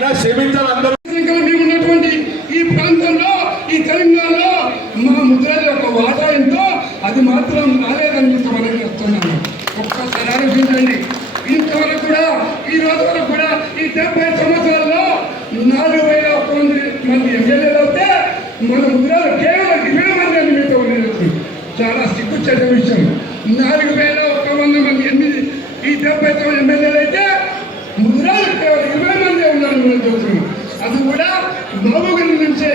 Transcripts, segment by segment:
నా క్షమించాలి అందరూ. ఉన్నటువంటి ఈ ప్రాంతంలో ఈ తెలంగాణలో మా ముద్రల యొక్క వాదాయంతో అది మాత్రం రాలేదని మనం చెప్తున్నాను ఒక్కసారి ఆలోచించండి. ఇంతవరకు కూడా ఈ రోజు వరకు కూడా ఈ డెబ్బై సంవత్సరాల్లో నాలుగు వేల ఒక్క మంది మంది ఎమ్మెల్యేలు అయితే మన ముద్రలు కేవలం ఇరవై మంది అని మీతో ఉండేది. చాలా సిగ్గుచ్చేసే విషయం. నాలుగు వేల ఒక్క వంద మంది ఎనిమిది ఈ డెబ్బై తొమ్మిది ఎమ్మెల్యేలు అయితే మనం చూస్తున్నాం అది కూడా బాబుగిరి నుంచే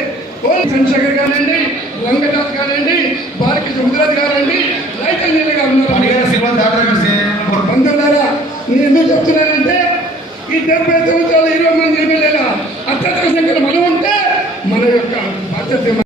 చంద్రశేఖర్ కానివ్వండి వంగదాస్ కానివ్వండి బాలకృష్ణ ముద్రాజ్ కానివ్వండి రైతన్యులు గారు ఉన్నారు. బంధువులారా నేను ఎందుకు చెప్తున్నానంటే ఈ డెబ్బై సంవత్సరాలు ఇరవై మంది ఎమ్మెల్యేల అత్యధిక సంఖ్యలో మనం ఉంటే మన యొక్క బాధ్యత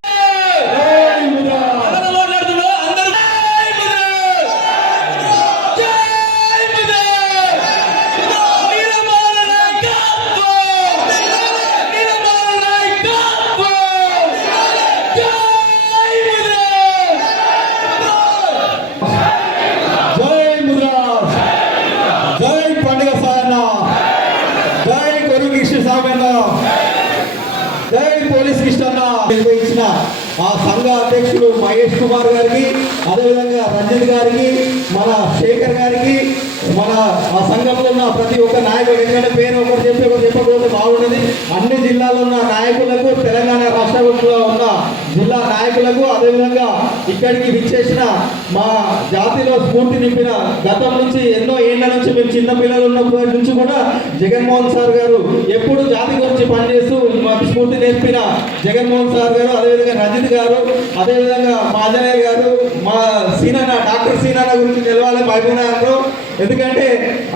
అధ్యక్షులు కుమార్ గారికి అదేవిధంగా రంజిత్ గారికి మన శేఖర్ గారికి మన ఆ సంఘంలో ఉన్న ప్రతి ఒక్క నాయకుడు ఎందుకంటే పేరు ఒకరు చెప్పి ఒకరు చెప్పకపోతే బాగుంటుంది అన్ని జిల్లాలో ఉన్న నాయకులకు తెలంగాణ రాష్ట్రంలో ఉన్న జిల్లా నాయకులకు అదేవిధంగా ఇక్కడికి విచ్చేసిన మా జాతిలో స్ఫూర్తి నింపిన గతం నుంచి ఎన్నో ఏళ్ళ నుంచి మేము చిన్నపిల్లలు ఉన్నప్పటి నుంచి కూడా జగన్మోహన్ సార్ గారు ఎప్పుడు జాతి గురించి పనిచేస్తూ మాకు స్ఫూర్తి నేర్పిన జగన్మోహన్ సార్ గారు అదేవిధంగా రజిత్ గారు అదేవిధంగా మా అజనయ్య గారు మా సీనన్న డాక్టర్ సీనన్న గురించి తెలవాలి మహబూబ్నగర్లో ఎందుకంటే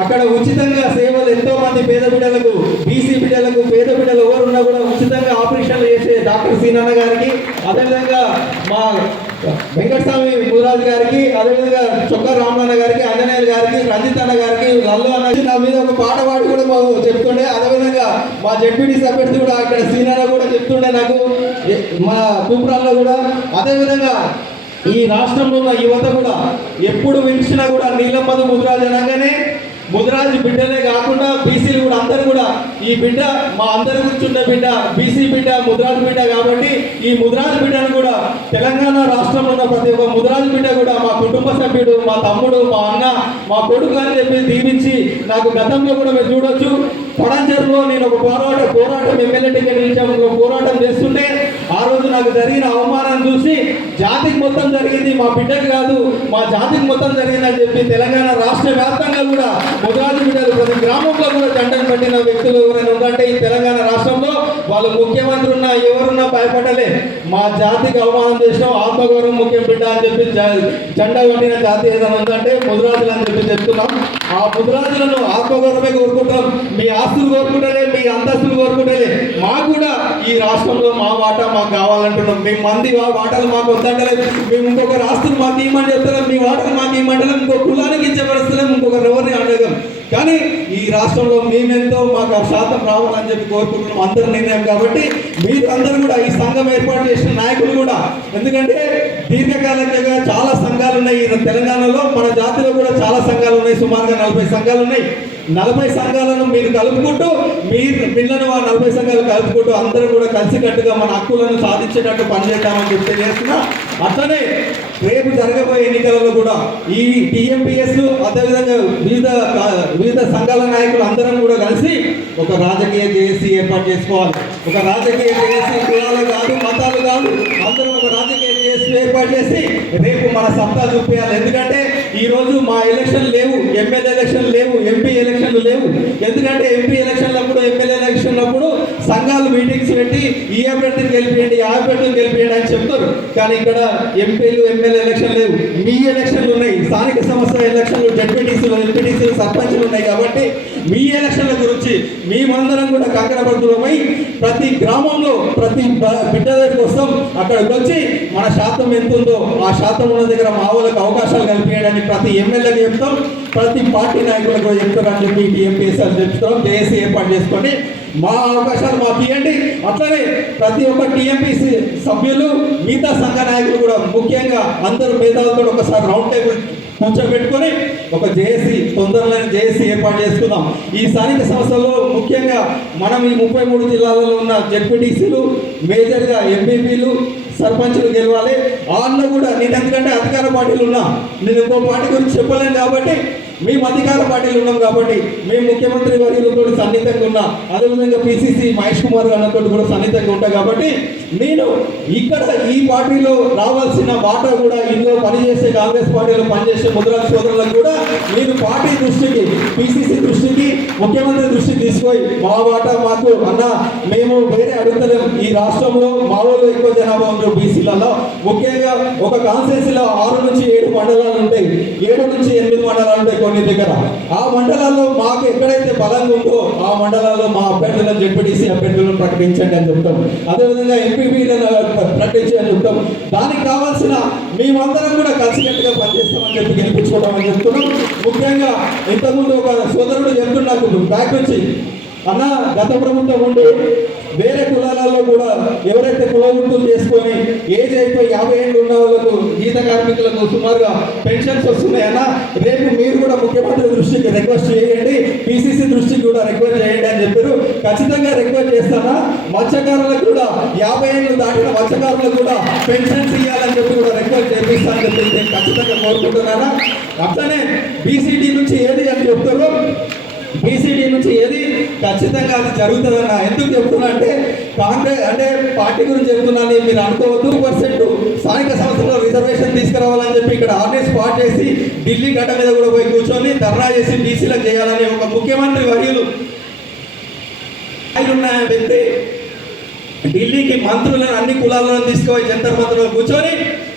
అక్కడ ఉచితంగా సేవలు ఎంతో మంది పేద బిడ్డలకు బీసీ బిడ్డలకు పేద బిడ్డలు ఎవరున్నా కూడా ఉచితంగా ఆపరేషన్లు చేసే డాక్టర్ సీనన్న గారికి అదేవిధంగా మా వెంకటస్వామి ముదిరాజు గారికి అదేవిధంగా చొక్క రామన్న గారికి ఆంజనేయులు గారికి రంజిత్ అన్న గారికి లల్లు అన్న నా మీద ఒక పాట పాడి కూడా మాకు చెప్తుండే. అదేవిధంగా మా జడ్పీటీ సభ్యుడు కూడా అక్కడ సీనియర్ కూడా చెప్తుండే నాకు. మా తూప్రాల్లో కూడా. అదేవిధంగా ఈ రాష్ట్రంలో ఉన్న యువత కూడా ఎప్పుడు పిలిచినా కూడా నీలమ్మదు ముదిరాజు అనగానే ముదిరాజు బిడ్డలే కాకుండా బీసీలు కూడా అందరు కూడా ఈ బిడ్డ మా అందరి గురించి ఉన్న బిడ్డ బీసీ బిడ్డ ముదిరాజు బిడ్డ కాబట్టి ఈ ముదిరాజు బిడ్డను కూడా తెలంగాణ రాష్ట్రంలో ఉన్న ప్రతి ఒక్క ముదిరాజు బిడ్డ కూడా మా కుటుంబ సభ్యుడు మా తమ్ముడు మా అన్న మా కొడుకు అని చెప్పి దీవించి నాకు గతంలో కూడా మీరు చూడొచ్చు. పడంచెరులో నేను ఒక పోరాట పోరాటం ఎమ్మెల్యే టికెట్ నిలిచాము పోరాటం చేస్తుంటే ఆ రోజు నాకు జరిగిన అవమానం చూసి జాతికి మొత్తం జరిగింది మా బిడ్డకు కాదు మా జాతికి మొత్తం జరిగిందని చెప్పి తెలంగాణ రాష్ట్ర వ్యాప్తంగా కూడా ముగాది బిడ్డలు ప్రతి గ్రామంలో కూడా జెండను పెట్టిన వ్యక్తులు ఎవరైనా ఉందంటే ఈ తెలంగాణ రాష్ట్రంలో వాళ్ళు ముఖ్యమంత్రి ఉన్నా ఎవరున్నా భయపడలే. మా జాతికి అవమానం చేసినాం ఆత్మగౌరవం ముఖ్యం బిడ్డ అని చెప్పి జెండా కొట్టిన జాతి ఏదైనా ఉందంటే ముదిరాజులు అని చెప్పి చెప్తున్నాం. ఆ ముదిరాజులను ఆత్మగౌరవమే కోరుకుంటాం. మీ ఆస్తులు కోరుకుంటలే మీ అంతస్తులు కోరుకుంటలే. మాకు కూడా ఈ రాష్ట్రంలో మా వాటా మాకు కావాలంటున్నాం. మేము మంది మా వాటాలు మాకు వద్దంటలేదు మేము ఇంకొక రాష్ట్రం మాకు ఇవ్వమని చెప్తలేం మీ వాటాలు మాకు ఇవ్వమంటలేం. ఇంకో కులానికి ఇచ్చే పరిస్థితులు ఇంకొకరు ఎవరిని అడగం కానీ ఈ రాష్ట్రంలో మేమెంతో మాకు శాతం రావాలని చెప్పి కోరుకుంటున్నాం. అందరి నిర్ణయం కాబట్టి మీరు అందరూ కూడా ఈ సంఘం ఏర్పాటు చేసిన నాయకులు కూడా. ఎందుకంటే దీర్ఘకాలికంగా చాలా సంఘాలు ఉన్నాయి. ఈ తెలంగాణలో మన జాతిలో కూడా చాలా సంఘాలు ఉన్నాయి. సుమారుగా నలభై సంఘాలు ఉన్నాయి. నలభై సంఘాలను మీరు కలుపుకుంటూ మీరు పిల్లలు ఆ నలభై సంఘాలు కలుపుకుంటూ అందరూ కూడా కలిసికట్టుగా మన హక్కులను సాధించేటట్టు పనిచేద్దామని చెప్పి తెలియజేస్తున్నా. అట్లనే రేపు జరగబోయే ఎన్నికలలో కూడా ఈ టీఎంపీఎస్ అదేవిధంగా వివిధ వివిధ సంఘాల నాయకులు అందరం కూడా కలిసి ఒక రాజకీయ జేఏసీ ఏర్పాటు చేసుకోవాలి. ఒక రాజకీయ జేఏసీ కులాలు కాదు మతాలు కాదు అందరం ఒక రాజకీయ జేఏసీ ఏర్పాటు చేసి రేపు మన సత్తా చూపించాలి ఎందుకంటే ఈరోజు మా ఎలక్షన్ లేవు ఎమ్మెల్యే ఎలక్షన్ లేవు ఎంపీ ఎలక్షన్లు లేవు. ఎందుకంటే ఎంపీ ఎలక్షన్లప్పుడు ఎమ్మెల్యే ఎలక్షన్లప్పుడు సంఘాలు మీటింగ్స్ పెట్టి ఈ అభ్యర్థిని గెలిపియండి ఆ అభ్యర్థిని గెలిపియండి అని చెప్తారు. కానీ ఇక్కడ ఎంపీలు ఎమ్మెల్యే ఎలక్షన్ లేవు. మీ ఎలక్షన్లు ఉన్నాయి. స్థానిక సంస్థల ఎలక్షన్లు జడ్పీటీసీలు ఎంపీటీసీలు సర్పంచ్లు ఉన్నాయి కాబట్టి మీ ఎలక్షన్ల గురించి మేమందరం కూడా కంకణపడుతున్నామై ప్రతి గ్రామంలో ప్రతి బిడ్డ దగ్గరికి వస్తాం. అక్కడికి వచ్చి మన శాతం ఎంత ఉందో ఆ శాతం ఉన్న దగ్గర మా వాళ్ళకి అవకాశాలు కల్పించడానికి ప్రతి ఎమ్మెల్యేకి చెప్తాం? ప్రతి పార్టీ నాయకులకు కూడా చెప్తారని చెప్పి టీఎంపీఎస్ఆర్ చెప్తాం. జేఏసీ ఏర్పాటు చేసుకొని మా అవకాశాలు మాకు ఇవ్వండి. అట్లనే ప్రతి ఒక్క టీఎంపీసీ సభ్యులు మిగతా సంఘ నాయకులు కూడా ముఖ్యంగా అందరూ మేధావులతో ఒకసారి రౌండ్ టేబుల్ కూర్చోబెట్టుకొని ఒక జేఏసీ తొందరలోనే జేఏసీ ఏర్పాటు చేసుకుందాం. ఈ స్థానిక సంస్థల్లో ముఖ్యంగా మనం ఈ ముప్పై మూడు జిల్లాలలో ఉన్న జెడ్పీటీసీలు మేజర్గా ఎంపీపీలు సర్పంచులు గెలవాలి. వాళ్ళు కూడా నేను ఎందుకంటే అధికార పార్టీలు ఉన్నా. నేను ఇంకో పార్టీ గురించి చెప్పలేను కాబట్టి మేము అధికార పార్టీలు ఉన్నాం కాబట్టి మేము ముఖ్యమంత్రి వర్యులతో సన్నిహితంగా ఉన్నా. అదేవిధంగా పిసిసి మహేష్ కుమార్ అన్నతో కూడా సన్నిహితంగా ఉంటా కాబట్టి నేను ఇక్కడ ఈ పార్టీలో రావాల్సిన బాట కూడా ఇందులో పనిచేసే కాంగ్రెస్ పార్టీలో పనిచేసే ముద్రా సోదరులకు కూడా నేను పార్టీ దృష్టికి పిసిసి దృష్టికి ముఖ్యమంత్రి దృష్టికి తీసుకొని మా బాట మాకు అన్న మేము వేరే అడుగుతలేం. ఈ రాష్ట్రంలో మా వాళ్ళు ఎక్కువ జనాభా ఉన్నారు బీసీలలో. ముఖ్యంగా ఒక కాన్స్టిట్యూన్సీలో ఆరు నుంచి ఏడు మండలాలు ఉంటాయి. ఏడు నుంచి ఎనిమిది మండలాలు ఉంటాయి కొన్ని దగ్గర. ఆ మండలాల్లో మాకు ఎక్కడైతే బలంగా ఉందో ఆ మండలాల్లో మా అభ్యర్థులను జెడ్పీటీసీ అభ్యర్థులను ప్రకటించండి అని చెప్తాం. అదేవిధంగా ఎంపీపీలను ప్రకటించి అని చెప్తాం. దానికి కావాల్సిన మేమందరం కూడా కలిసికట్టుగా పనిచేస్తామని చెప్పి గెలిపించుకోవడం చెప్తున్నాం. ముఖ్యంగా ఇంతకుముందు ఒక సోదరుడు చెప్తున్నప్పుడు బ్యాక్ నుంచి. అన్న గత ప్రభుత్వం ఉండి వేరే కులాలలో కూడా ఎవరైతే కుల వృత్తులు చేసుకొని ఏజ్ అయిపోయి యాభై ఏళ్ళు ఉన్న వాళ్ళకు కార్మికులకు సుమారుగా పెన్షన్స్ వస్తున్నాయన్నా రేపు మీరు కూడా ముఖ్యమంత్రి దృష్టికి రిక్వెస్ట్ చేయండి పిసిసి దృష్టికి కూడా రిక్వెస్ట్ చేయండి అని చెప్పారు. ఖచ్చితంగా రిక్వెస్ట్ చేస్తానా? మత్స్యకారులకు కూడా యాభై ఏళ్ళు దాటిన మత్స్యకారులకు కూడా పెన్షన్స్ ఇవ్వాలని చెప్పి కూడా రిక్వెస్ట్ చేపిస్తానని చెప్పి నేను ఖచ్చితంగా కోరుకుంటున్నానా? అట్లనే బీసీడీ నుంచి ఏది అని చెప్తారు? బీసీడీ నుంచి ఏది? ఖచ్చితంగా అది జరుగుతుందన్న ఎందుకు చెప్తున్నా అంటే కాంగ్రెస్ అంటే పార్టీ గురించి చెప్తున్నాను మీరు అనుకోవద్దు. పర్సెంట్ స్థానిక సంస్థల్లో రిజర్వేషన్ తీసుకురావాలని చెప్పి ఇక్కడ ఆర్డీఎస్ స్పాట్ చేసి ఢిల్లీ గడ్డ మీద కూడా పోయి కూర్చొని ధర్నా చేసి బీసీలకు చేయాలని ఒక ముఖ్యమంత్రి వర్యులు ఉన్న వ్యక్తి ఢిల్లీకి మంత్రులను అన్ని కులాలను తీసుకుపోయి జంతర్ మంత్రులు కూర్చొని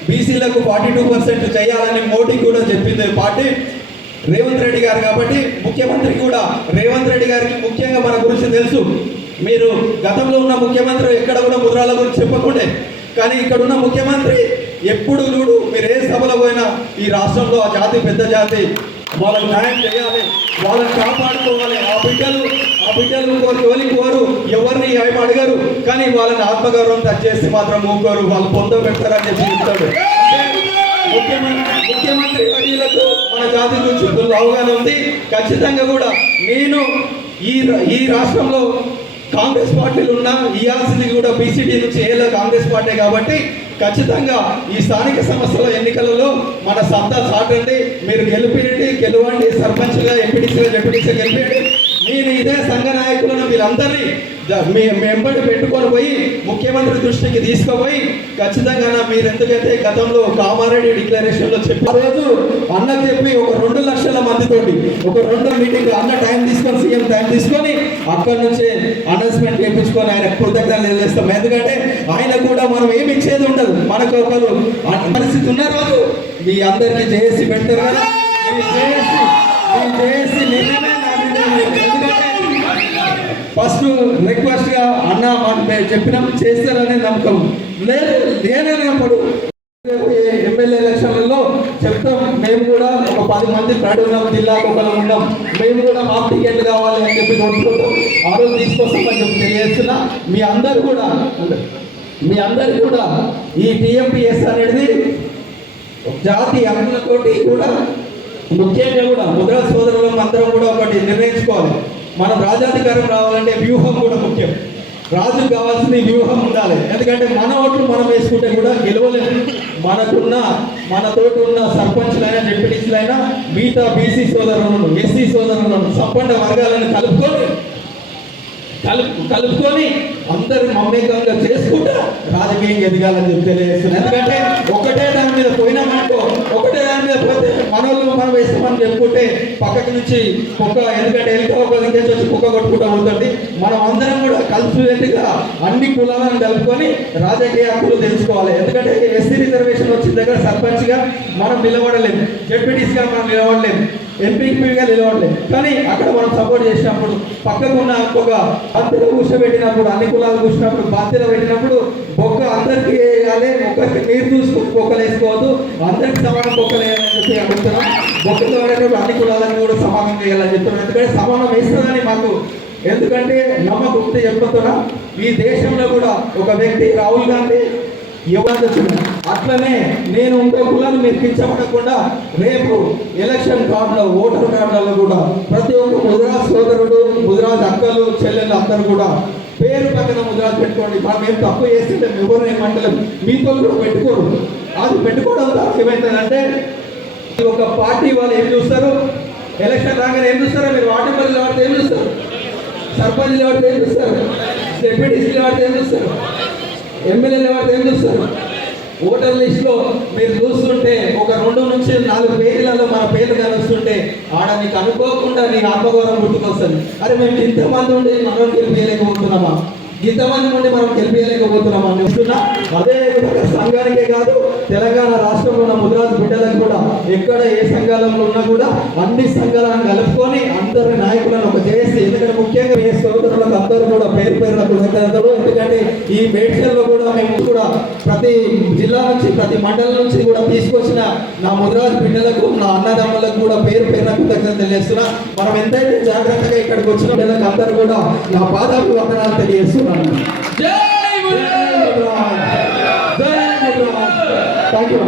బీసీలకు ఫార్టీ టూ పర్సెంట్ చేయాలని మోడీ కూడా చెప్పింది పార్టీ. రేవంత్ రెడ్డి గారు కాబట్టి ముఖ్యమంత్రి కూడా రేవంత్ రెడ్డి గారికి ముఖ్యంగా మన గురించి తెలుసు. మీరు గతంలో ఉన్న ముఖ్యమంత్రి ఎక్కడ కూడా ముద్రాల గురించి చెప్పకుండే. కానీ ఇక్కడ ఉన్న ముఖ్యమంత్రి ఎప్పుడు చూడు మీరు ఏ సభలో పోయినా ఈ రాష్ట్రంలో ఆ జాతి పెద్ద జాతి వాళ్ళకి న్యాయం చేయాలి వాళ్ళని కాపాడుకోవాలి. ఆ బిడ్డలు ఆ బిడ్డలు జోలికి కోరు ఎవరిని ఏం అడగరు. కానీ వాళ్ళని ఆత్మగౌరవం తచ్చేసి మాత్రం ఊకోరు వాళ్ళు పొంద పెడతారని చెప్పి చెప్తాడు. ముఖ్యమంత్రి ముఖ్యమంత్రి వర్యులకు మన జాతి గురించి అవగాహన ఉంది. ఖచ్చితంగా కూడా నేను ఈ ఈ రాష్ట్రంలో కాంగ్రెస్ పార్టీలు ఉన్నా ఇవ్వాల్సింది కూడా బీసీడీ నుంచి ఏలో కాంగ్రెస్ పార్టీ కాబట్టి ఖచ్చితంగా ఈ స్థానిక సంస్థల ఎన్నికలలో మన సత్తా చాటండి మీరు గెలిపినండి గెలవండి సర్పంచ్గా ఎంపీటీసీగా డిప్యూటీసీగా గెలిపేయండి. నేను ఇదే సంఘ నాయకులను వీళ్ళందరినీ మీ మెంబర్ని పెట్టుకొని పోయి ముఖ్యమంత్రి దృష్టికి తీసుకుపోయి ఖచ్చితంగా మీరు ఎందుకంటే గతంలో కామారెడ్డి డిక్లరేషన్లో చెప్పలేదు అన్న రోజు చెప్పి ఒక రెండు లక్షల మందితోటి ఒక రెండో మీటింగ్ అన్న టైం తీసుకొని సీఎం టైం తీసుకొని అక్కడి నుంచే అనౌన్స్మెంట్ చేయించుకొని ఆయన కృతజ్ఞతలు తెలియజేస్తాం. ఎందుకంటే ఆయన కూడా మనం ఏమి ఇచ్చేది ఉండదు. మనకు ఒకరు పరిస్థితి ఉన్నారు రోజు మీ అందరికీ జేఏసీ పెడతారు కదా. ఫస్ట్ రిక్వెస్ట్గా అన్న మనం మేము చెప్పినాం. చేస్తారనే నమ్మకం లేదు. లేనప్పుడు ఎమ్మెల్యేల చెప్తాం. మేము కూడా ఒక పది మంది ఫ్రెండ్ ఉన్నాం జిల్లాకు ఒకరు ఉన్నాం. మేము కూడా మా టికెట్లు కావాలి అని చెప్పి కొట్టుకుంటాం ఆ రోజు తీసుకొస్తామని చెప్పి తెలియజేస్తున్నా. మీ అందరు కూడా మీ అందరు కూడా ఈ టీఎంపీఎస్ అనేది జాతి హక్కులతోటి కూడా ముఖ్యంగా కూడా ముద్రా సోదరులం అందరం కూడా ఒకటి నిర్ణయించుకోవాలి. మనం రాజాధికారం రావాలంటే వ్యూహం కూడా ముఖ్యం. రాజు కావాల్సిన వ్యూహం ఉండాలి. ఎందుకంటే మన ఓట్లు మనం వేసుకుంటే కూడా గెలవలేము మనకున్న మనతోటి ఉన్న సర్పంచ్లైనా డిప్యూటీస్లైనా మిగతా బీసీ సోదరులను ఎస్సీ సోదరులను సంపన్న వర్గాలను కలుపుకొని కలుపు కలుపుకొని అందరు మమేకంగా చేసుకుంటా రాజకీయం ఎదగాలని చెప్పి తెలియజేస్తున్నాను. ఎందుకంటే ఒకటే దాని మీద పోయినామనుకో ఒకటే దాని మీద పోతే మనోళ్ళు మనం వేస్తామని చెప్పుకుంటే పక్కకి నుంచి కుక్క ఎందుకంటే హెలికాప్టర్ ఇంకేసి వచ్చి కుక్క కొట్టుకుంటా ఉంటుంది. మనం అందరం కూడా కలిసికట్టుగా అన్ని కులాలను కలుపుకొని రాజకీయ హక్కులు తెలుసుకోవాలి ఎందుకంటే రిజర్వేషన్ వచ్చిన దగ్గర సర్పంచ్గా మనం నిలబడలేము. జడ్పీటీసీగా మనం నిలబడలేము. ఎంపీపీగా నిలబడలేదు కానీ అక్కడ మనం సపోర్ట్ చేసినప్పుడు పక్కకున్న ఒక బంతిలో కూర్చోబెట్టినప్పుడు అన్ని కులాలు కూర్చున్నప్పుడు బంతిలో పెట్టినప్పుడు బొక్క అందరికీ వేయాలి ఒక్కరికి మీరు చూసుకుని బొక్కలు వేసుకోవద్దు అందరికి సమానం బొక్కలు వేయాలని చెప్పి అడుగుతున్నాం బొక్కలు వేయడం అన్ని కులాలను కూడా సమానం చేయాలని చెప్తున్నాం. ఎందుకంటే సమానం వేస్తుందని మాకు ఎందుకంటే నమ్మకం ఉంటే చెప్తున్నా ఈ దేశంలో కూడా ఒక వ్యక్తి రాహుల్ గాంధీ అట్లనే నేను ఇంకో కులాన్ని మీరు కించపడకుండా రేపు ఎలక్షన్ కార్డులో ఓటర్ కార్డులలో కూడా ప్రతి ఒక్క ముదిరాజ్ సోదరుడు ముదిరాజ్ అక్కలు చెల్లెలు అందరూ కూడా పేరు పక్కన ముదిరాజ్ పెట్టుకోండి. మనం ఏం తప్పు చేస్తుంటే ఎవరు ఏమంటలేము మీతో కూడా పెట్టుకోరు. అది పెట్టుకోవడం ద్వారా ఏమవుతుందంటే ఈ ఒక పార్టీ వాళ్ళు ఏం చూస్తారు? ఎలక్షన్ రాగానే ఏం చూస్తారా? మీరు వార్డు మెంబర్లు వాడితే ఏం చూస్తారు? సర్పంచ్లు వాడితే ఏం చూస్తారు? డెప్యూటీసీలు వాడితే ఏం చూస్తారు? ఎమ్మెల్యేలు వాడితే ఏం చూస్తారు? ఓటర్ లిస్ట్లో మీరు చూస్తుంటే ఒక రెండు నుంచి నాలుగు పేజీలలో మన పేర్లు కలుస్తుంటే ఆడ నీకు అనుకోకుండా నీ ఆత్మగౌరవం గుర్తుకొస్తుంది. అరే మేము ఇంతమంది ఉండి మనం గెలిపించలేకపోతున్నామా ఇంతమంది నుండి మనం గెలిపించలేకపోతున్నాం అని అదే సంఘానికే కాదు తెలంగాణ రాష్ట్రంలో ఉన్న ముద్రాజు బిడ్డలకు కూడా ఎక్కడ ఏ సంఘాలలో ఉన్నా కూడా అన్ని సంఘాలను కలుపుకొని అందరి నాయకులను ఒక చేసి ఎందుకంటే ముఖ్యంగా ఏ సోదరులకు అందరూ కూడా పేరు పేరున కృతజ్ఞతలు. ఎందుకంటే ఈ మేడ్చల్లో కూడా మేము కూడా ప్రతి జిల్లా నుంచి ప్రతి మండలం నుంచి కూడా తీసుకొచ్చిన నా ముద్రాజు బిడ్డలకు నా అన్నదమ్ములకు కూడా పేరు పేరున కృతజ్ఞత తెలియజేస్తున్నా. మనం ఎంతైతే జాగ్రత్తగా ఇక్కడికి వచ్చిన బిడ్డలకు అందరూ కూడా నా పాదాభివందనాలు తెలియజేస్తున్నాను. Thank you